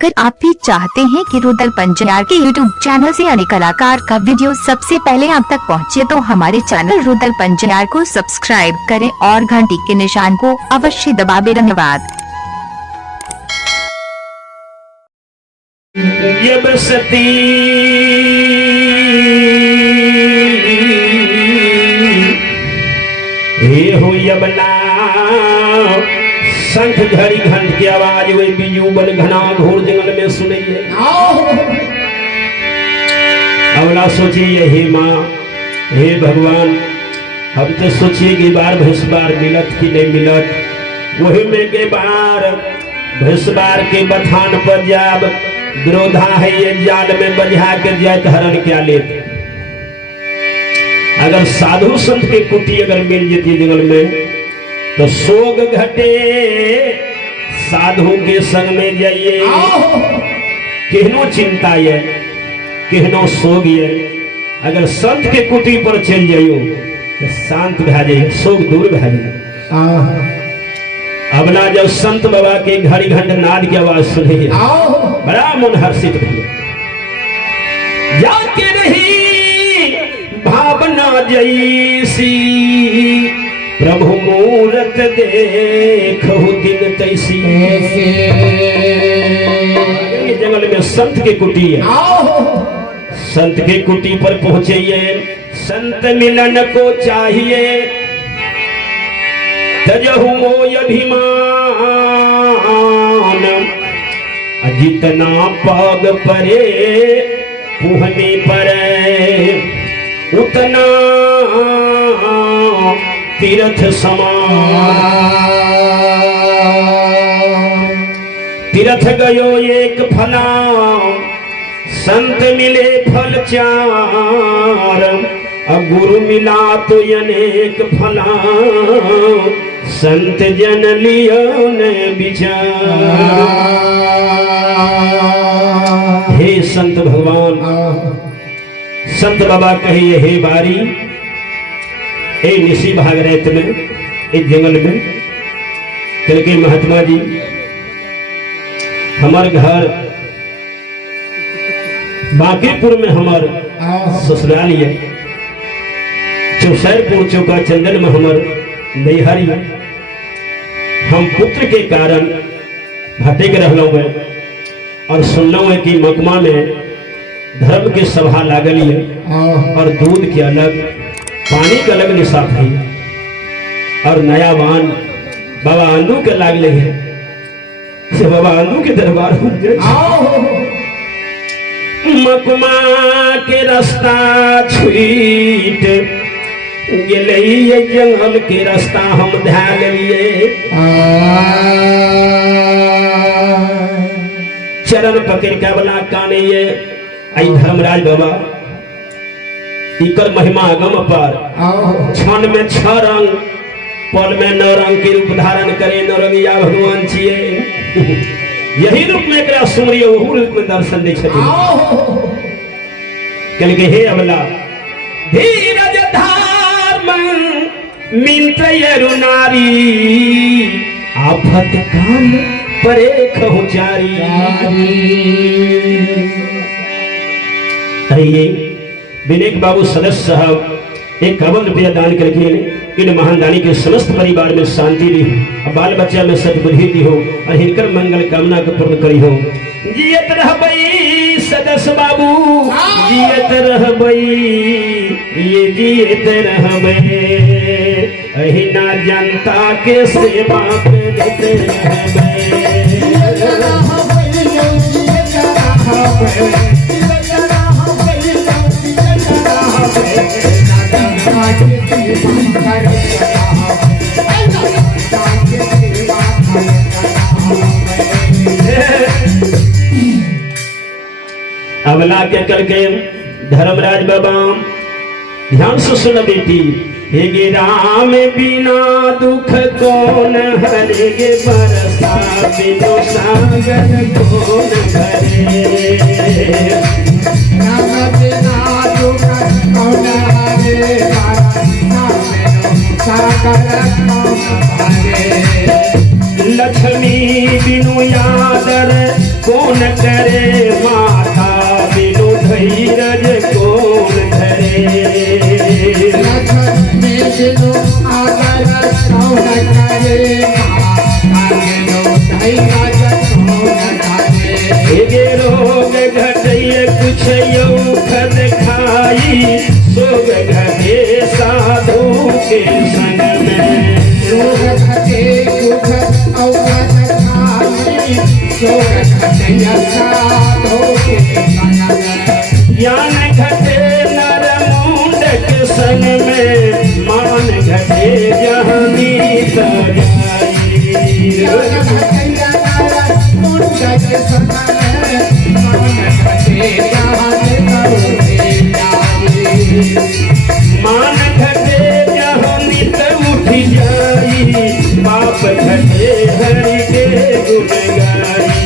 अगर आप भी चाहते हैं कि रुदल पंजयार के YouTube चैनल से अन्य कलाकार का वीडियो सबसे पहले आप तक पहुंचे, तो हमारे चैनल रुदल पंजयार को सब्सक्राइब करें और घंटी के निशान को अवश्य दबाएं। धन्यवाद। शंख घड़ी घंट की आवाज हुई बिजू बन घना घोर जंगल में सुनिए। अवला सोचिए हे माँ हे भगवान, हम तो सोचिए कि बार भैंसबार मिलत कि नहीं मिलत, वही में के बार भैंसबार के बथान पर जाब विरोधा है ये जाल में बजा के जैत हरण क्या लेते। अगर साधु संत के कुटी अगर मिल जाती जंगल में तो सोग घटे, साधु के संग में जाइए, कहनो चिंता है कहनो सोग है। अगर संत के कुटी पर चल जाइयो तो शांत भा जाइए, सोग दूर भा जाइए। अबला जब संत बाबा के घड़ी घंट नाद की आवाज सुनी बड़ा मन हर्षित भैया, जाके रही भावना जैसी प्रभु मूरत देखहु दिन तैसी। जंगल में संत के कुटी है, संत के कुटी पर पहुंचे, संत मिलन को चाहिए तजहु मोय अभिमान, जितना पग परे पुहनी परे उतना तीर्थ समान। तीर्थ गयो एक फला, संत मिले फल चार, गुरु मिला तो अनेक फला, संत जन लियो ने विचार। हे संत भगवान, संत बाबा कहिए हे बारी, ए निशी भाग रहे में इस जंगल में कल के महात्मा जी हमार घर बांकीपुर में हमार ससुराल है, चौसैरपुर चौका चंदन में हमार नैहरी है। हम पुत्र के कारण भटे के रहलो है और सुनलो है कि मकमा में धर्म की सभा लागल है और दूध के अलग पानी के अलग निशाब है और नया वान बाबा आंदू के लागले है से बाबा आंदू के दरबार मकमा के रास्ता छूट गेले, ये जंगल के रास्ता हम ध्यान लिए, चरण पकड़ के बला काने ये आई धर्मराज बाबा इकर महिमा अगम पर क्षण में 6 रंग पल में 9 रंग के रूप धारण करे नौरंगिया भगवान छिए। यही रूप में एकरा सुमरियो वहु रूप में दर्शन दे छथिन। कल के हे अबला धीरज धाम मिंत्रयरु नारी, आफत काल परे कहु चारी। आइए विवेक बाबू सदस्य साहब 51 रुपया दान करके इन महान दानी के समस्त परिवार में शांति दी हो, बाल बच्चा में सद्बुद्धि दी हो और हिनकर मंगल कामना को पूर्ण करी हो। जियत रहबई सदस्य बाबू, जियत रहबई ये जियत रहबई, अहिना जनता के सेवा करत रहबई। अबला के करके धर्मराज बाबा ध्यान से सुन बेटी, हे गे राम बिना दुख कौन हरेगे, बरसा बिनो सागर कौन भरे। राम बिना दुख कौन हरेगा, सागर कौन भरे। लक्ष्मी बिनु यादर कौन करे माता बिनु धीरज कौन धरे में बिनु आदर कौन करे बिनु धीरज कौन धरे हे रोग घटय कुछ औखद खाई सोग घटे साधु के संग में रोग घटे दुख औखद खाई सोग घटे साधु के संग में ज्ञान घटे नर मुंड के संग में मान घटे जहाँ नीत ज्ञान घटे नर मुंड के संग में मान घटे जहाँ मान घटे जहाँ नित उठ जाई पाप घटे हरि के गुण गाई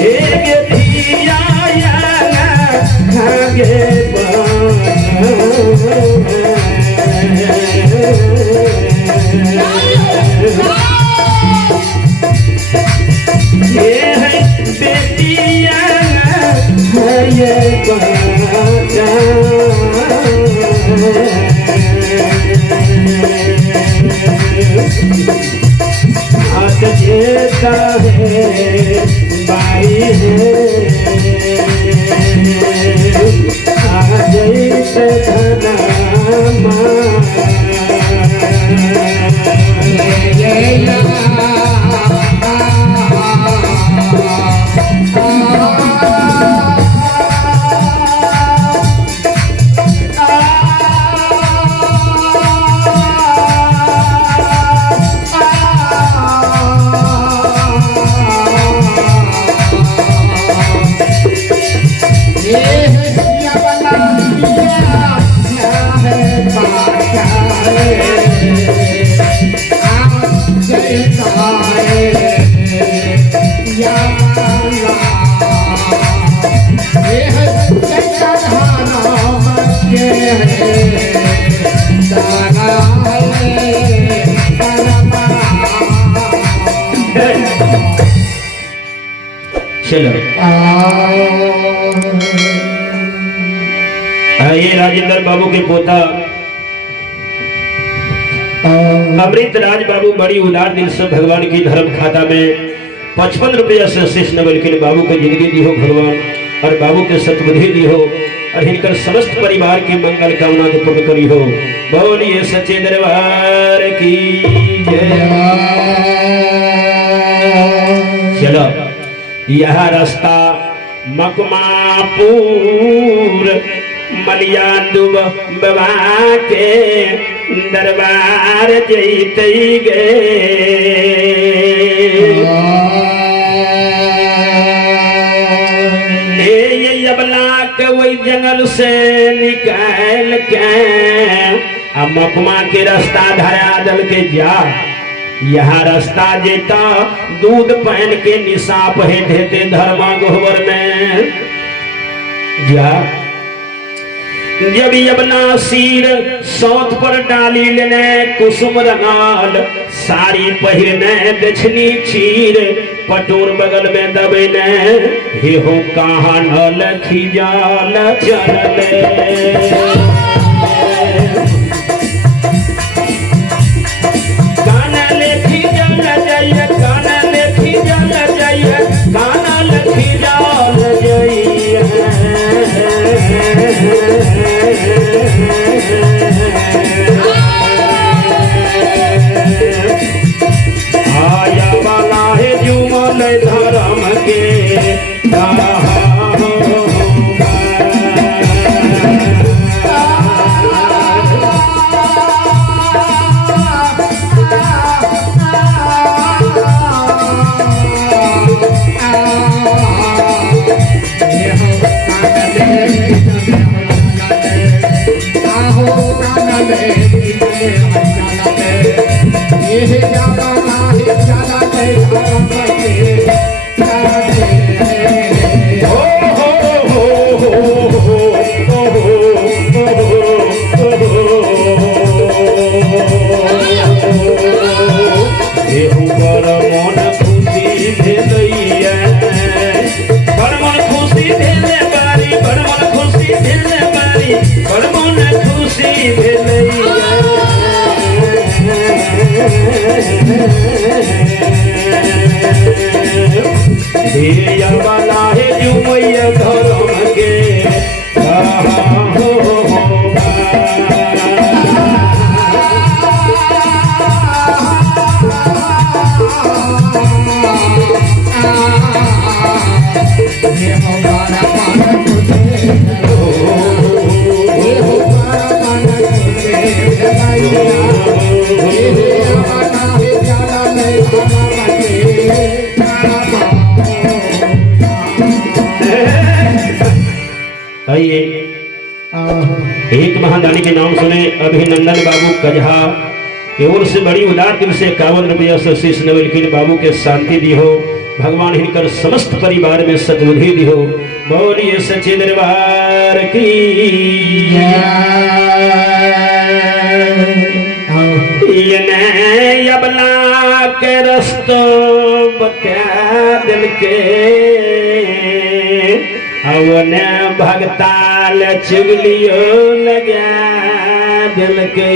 एक धिया खागे ये है बेटिया ये आज जेता है बाई है आज धना चलो ये राजेंद्र बाबू के पोता अमृत राज बाबू बड़ी उदार दिल से भगवान की धर्म खाता में 55 रुपया से शेष नवल के बाबू को जिंदगी दी हो भगवान और बाबू के सतबुद्धि दी हो और इनकर समस्त परिवार की मंगल कामना को पूर्ण करी हो। बोलिए सच्चे दरबार की जय। चलो यह रास्ता मकमापुर मलियादुब बाबा के दरबार जैते गे वही जंगल से निकाल के मकमा के रास्ता धरा दल के जा यहाँ रास्ता जेता दूध पहन के निशाप हेठे धर्मा गोबर में जा जब यबना सिर सौत पर डाली लेने कुसुम रंगाल साड़ी पहिरने दक्षिणी चीर पटोर बगल में दबेने हे हो कहाँ न लखी जाल चलले काना लेखी जल जय काना लेखी जल जय काना लेखी जल जय आया वाला है जुमल धर्म के ये हो बारा पाना तुझे ये हो बारा पाना तुझे जगाइया ये आवाना है जाना नहीं खाना मचे आइए एक महादानी के नाम सुने अभिनंदन बाबू कजहा की ओर से बड़ी उदार दिल से 51 रुपया से शीश नवलकिन बाबू के शांति दी हो। भगवान हिनकर समस्त परिवार में सद्बुद्धि दी हो। बोलिए सच्चे दरबार की ये अबला के रस्तो बता दिल के अवने भगताल चुगलियो लगा दिल के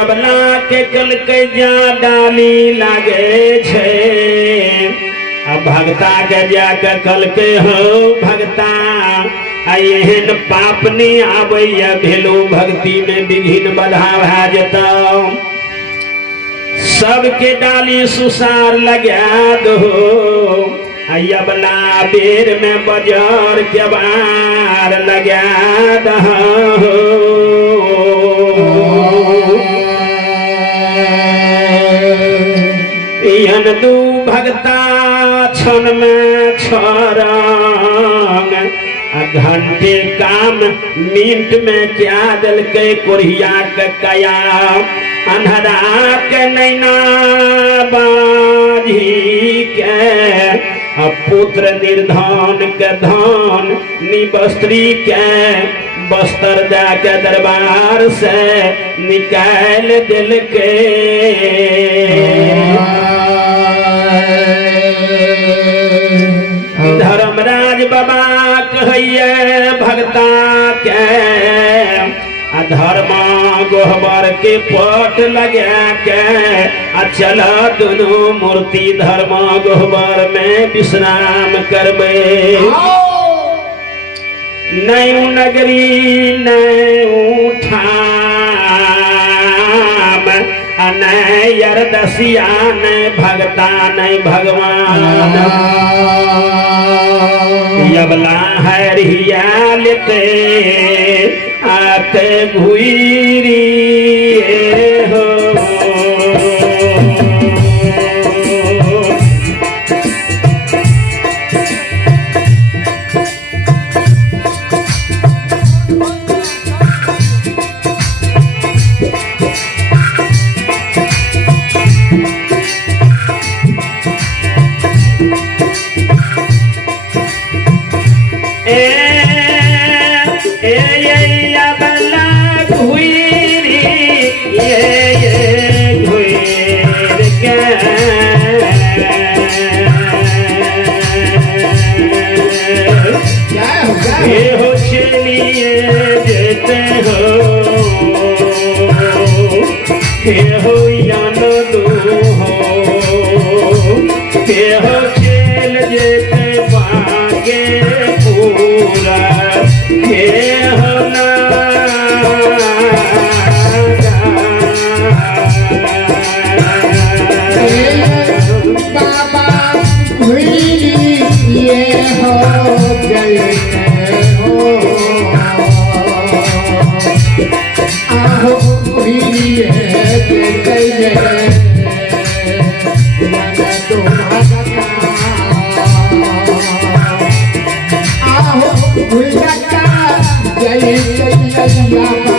अबला के कल के जा डाली लागे छे अब भगता के जाके कल के हो भगता एहन पाप नहीं आबैया भेलो भक्ति में विघ्न बाधा भा जता सबके डाली सुसार लगा दो अयबला बेर में बजार के बार लगा दहो यन दू भगता क्षण में छोरंग घंटे काम मिनट में क्या दिल के कोरिया के कया अन्हरा के नैना बाजी के पुत्र निर्धन के धन निबस्त्री के बस्तर जाके दरबार से निकाल दिल के धर्मराज बाबा कहिए भगता के धर्म गोहबर के पट लगा के चल दोनों मूर्ति धर्म गोहबर में विश्राम करबे नयू नगरी नयू ठाम नय अरदसिया नय भगता नय भगवान यबला है रिया लेते आते घुईरी हो हो चलिए जेते हो यानो दू हो चल जेते बागे पूरा हो ना बाबा ये हो जय जय जय